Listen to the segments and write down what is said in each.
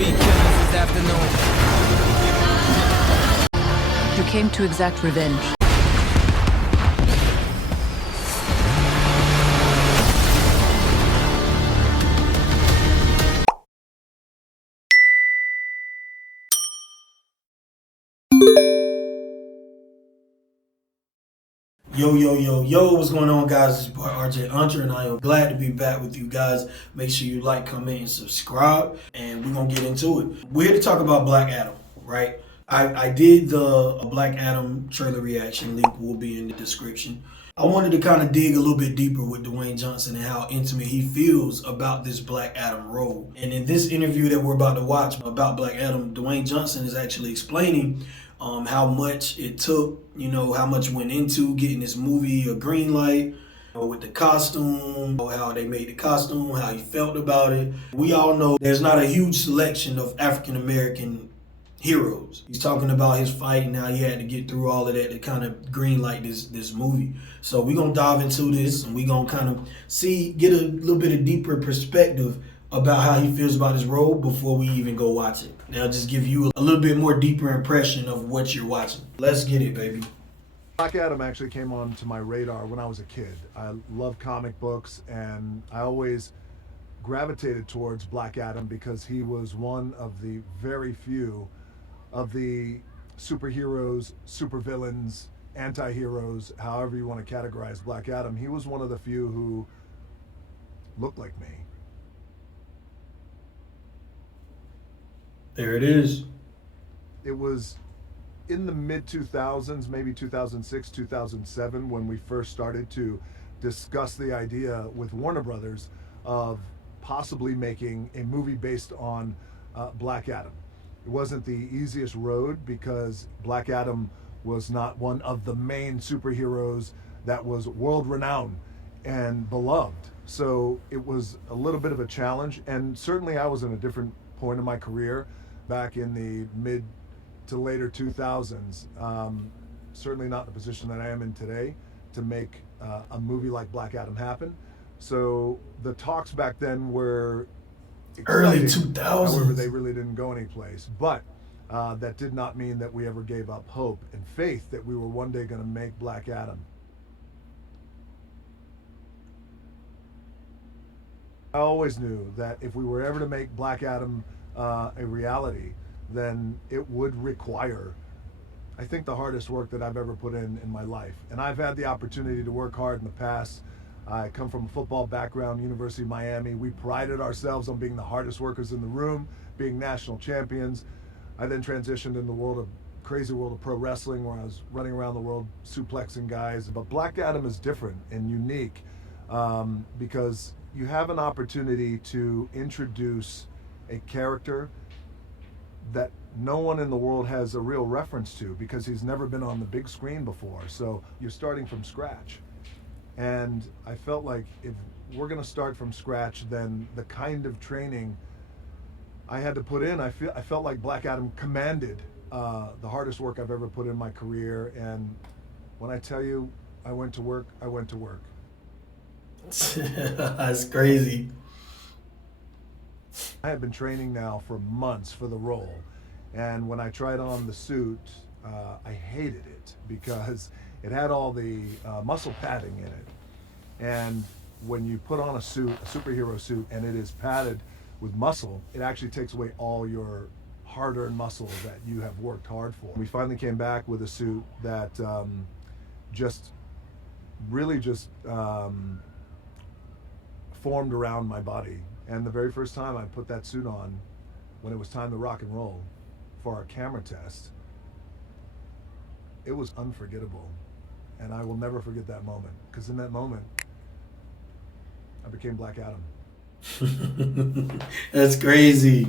street killers this afternoon. You came to exact revenge. Yo, what's going on, guys? It's your boy RJENTRE, and I am glad to be back with you guys. Make sure you like, comment, and subscribe, and we're gonna get into it. We're here to talk about Black Adam, right? I did the Black Adam trailer reaction. Link will be in the description. I wanted to kind of dig a little bit deeper with Dwayne Johnson and how intimate he feels about this Black Adam role. And in this interview that we're about to watch about Black Adam, Dwayne Johnson is actually explaining how much it took, how much went into getting this movie a green light, with the costume, how they made the costume, how he felt about it. We all know there's not a huge selection of African American heroes. He's talking about his fight and how he had to get through all of that to kind of green light this movie. So we're gonna dive into this and we're gonna kind of get a little bit of deeper perspective about how he feels about his role before we even go watch it. Now just give you a little bit more deeper impression of what you're watching. Let's get it, baby. Black Adam actually came onto my radar when I was a kid. I love comic books, and I always gravitated towards Black Adam because he was one of the very few of the superheroes, supervillains, anti-heroes, however you want to categorize Black Adam. He was one of the few who looked like me. There it is. It was in the mid-2000s, maybe 2006, 2007, when we first started to discuss the idea with Warner Brothers of possibly making a movie based on Black Adam. It wasn't the easiest road because Black Adam was not one of the main superheroes that was world-renowned and beloved. So it was a little bit of a challenge, and certainly I was in a different point in my career back in the mid to later 2000s. Certainly not the position that I am in today to make a movie like Black Adam happen. So the talks back then were early exciting. 2000s. However, they really didn't go anyplace. But that did not mean that we ever gave up hope and faith that we were one day going to make Black Adam. I always knew that if we were ever to make Black Adam a reality, then it would require, I think, the hardest work that I've ever put in my life. And I've had the opportunity to work hard in the past. I come from a football background, University of Miami. We prided ourselves on being the hardest workers in the room, being national champions. I then transitioned in the crazy world of pro wrestling, where I was running around the world suplexing guys. But Black Adam is different and unique because you have an opportunity to introduce a character that no one in the world has a real reference to because he's never been on the big screen before. So you're starting from scratch. And I felt like if we're going to start from scratch, then the kind of training I had to put in, I felt like Black Adam commanded the hardest work I've ever put in my career. And when I tell you I went to work, I went to work. That's crazy. I had been training now for months for the role, and when I tried on the suit, I hated it because it had all the muscle padding in it. And when you put on a suit, a superhero suit, and it is padded with muscle, it actually takes away all your hard-earned muscle that you have worked hard for. We finally came back with a suit that really formed around my body. And the very first time I put that suit on, when it was time to rock and roll for our camera test, it was unforgettable. And I will never forget that moment, because in that moment, I became Black Adam. That's crazy.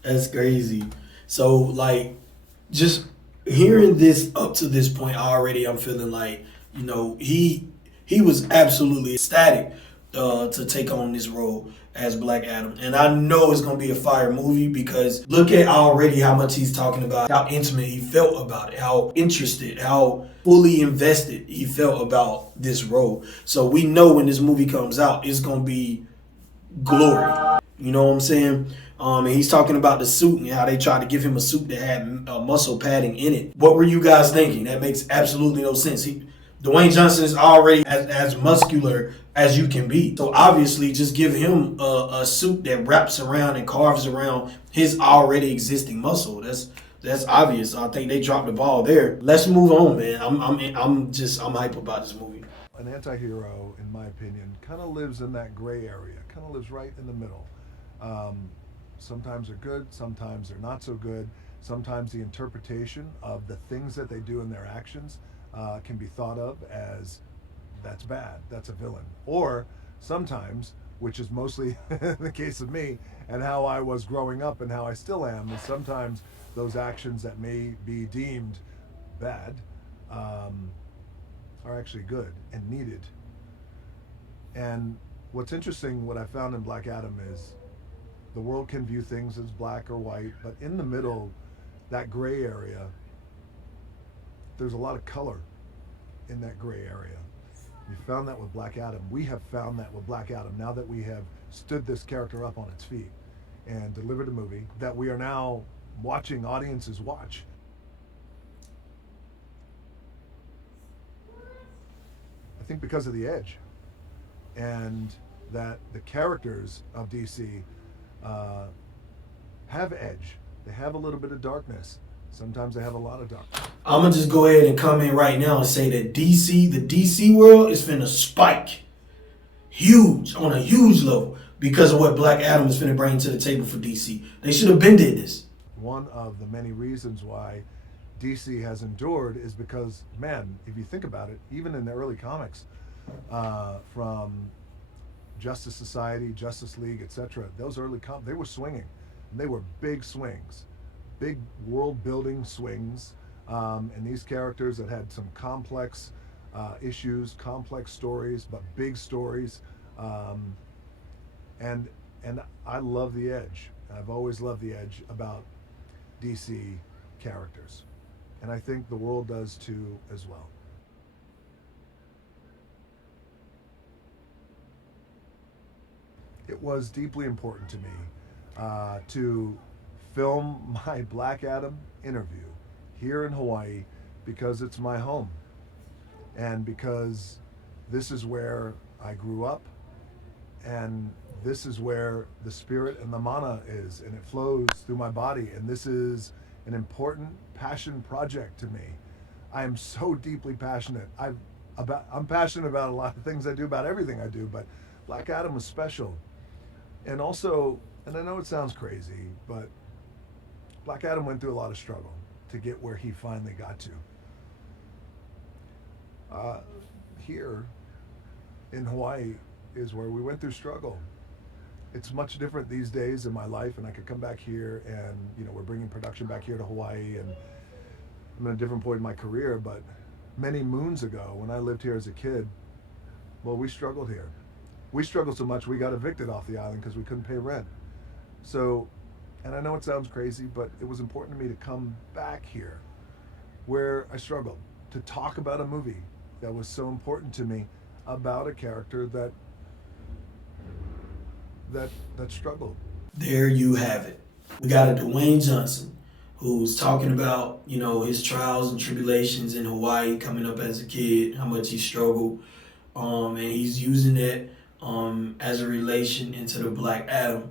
That's crazy. So, like, just hearing this up to this point already, I'm feeling like, he was absolutely ecstatic to take on this role as Black Adam. And I know it's going to be a fire movie because look at already how much he's talking about, how intimate he felt about it, how interested, how fully invested he felt about this role. So we know when this movie comes out, it's going to be glory. You know what I'm saying? And he's talking about the suit and how they tried to give him a suit that had muscle padding in it. What were you guys thinking? That makes absolutely no sense. Dwayne Johnson is already as muscular as you can be. So obviously, just give him a suit that wraps around and carves around his already existing muscle. That's obvious. I think they dropped the ball there. Let's move on, man. I'm hype about this movie. An anti-hero, in my opinion, kind of lives in that gray area, kind of lives right in the middle. Sometimes they're good, sometimes they're not so good. Sometimes the interpretation of the things that they do in their actions can be thought of as that's bad, that's a villain. Or sometimes, which is mostly the case of me and how I was growing up and how I still am, is sometimes those actions that may be deemed bad are actually good and needed. And what's interesting, what I found in Black Adam is the world can view things as black or white, but in the middle, that gray area, there's a lot of color in that gray area. We found that with Black Adam. We have found that with Black Adam now that we have stood this character up on its feet and delivered a movie that we are now watching audiences watch. I think because of the edge, and that the characters of DC have edge. They have a little bit of darkness. Sometimes they have a lot of darkness. I'm gonna just go ahead and come in right now and say that the DC world is finna spike huge, on a huge level, because of what Black Adam is finna bring to the table for DC. They should have been did this. One of the many reasons why DC has endured is because, man, if you think about it, even in the early comics, from Justice Society, Justice League, etc., those early comics, they were swinging. And they were big swings, big world-building swings, and these characters that had some complex issues, complex stories, but big stories, and I love the edge. I've always loved the edge about DC characters, and I think the world does too as well. It was deeply important to me to film my Black Adam interview here in Hawaii because it's my home and because this is where I grew up and this is where the spirit and the mana is, and it flows through my body, and this is an important passion project to me. I am so deeply passionate. I'm passionate about a lot of things I do, about everything I do, but Black Adam was special. And also, and I know it sounds crazy, but Black Adam went through a lot of struggle to get where he finally got to. Here in Hawaii is where we went through struggle. It's much different these days in my life, and I could come back here and, you know, we're bringing production back here to Hawaii, and I'm at a different point in my career, but many moons ago when I lived here as a kid, well, we struggled here. We struggled so much we got evicted off the island because we couldn't pay rent. So, and I know it sounds crazy, but it was important to me to come back here where I struggled, to talk about a movie that was so important to me, about a character that struggled. There you have it. We got a Dwayne Johnson who's talking about, you know, his trials and tribulations in Hawaii coming up as a kid, how much he struggled, and he's using that as a relation into the Black Adam,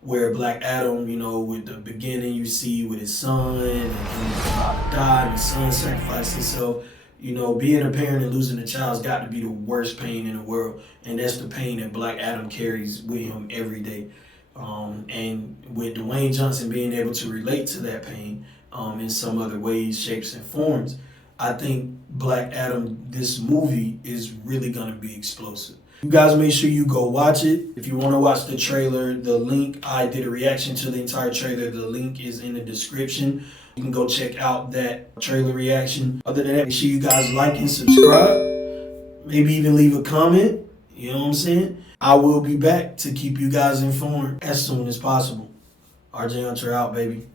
where Black Adam, you know, with the beginning you see with his son and he's about to die and his son sacrificed himself. You know, being a parent and losing a child's got to be the worst pain in the world, and that's the pain that Black Adam carries with him every day. And with Dwayne Johnson being able to relate to that pain in some other ways, shapes, and forms, I think Black Adam, this movie, is really going to be explosive. You guys make sure you go watch it. If you want to watch the trailer, the link, I did a reaction to the entire trailer. The link is in the description. You can go check out that trailer reaction. Other than that, make sure you guys like and subscribe. Maybe even leave a comment. You know what I'm saying? I will be back to keep you guys informed as soon as possible. RJENTRE out, baby.